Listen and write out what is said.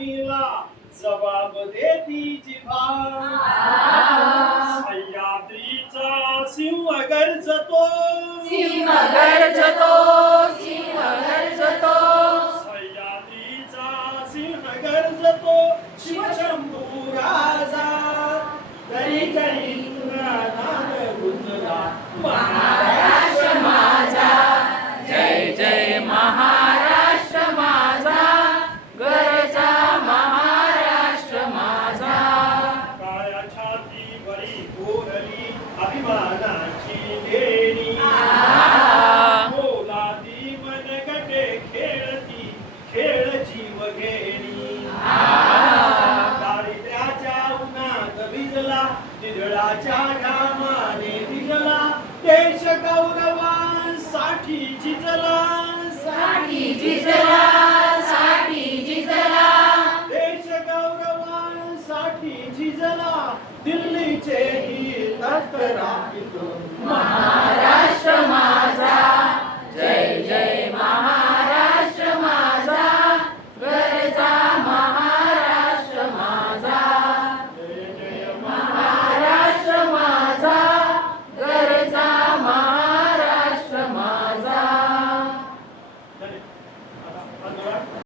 राणीला जबाब देती जिभा सह्याद्रीचा सिंह गर्जतो सिंह गर्जतो सिंह गर्जतो सह्याद्रीचा सिंह गर्जतो शिवशंभू राजा तरी तरी तुला नाद गुंजला महाराष्ट्र माझा जय जय महाराष्ट्र माझा गरजा महाराष्ट्र माझा काळ्या छातीवरी कोरली अभिमानाची देणी मोलादी मनगटे खेळती खेळ जीव घेणी दारिद्र्याच्या उन्हात भिजला निधळाच्या घामाने भिजला देश गौरवांसाठी झिजला साठी झिजला साठी झिजला देश गौरवांसाठी झिजला दिल्लीचे ही तक्रार महाराष्ट्र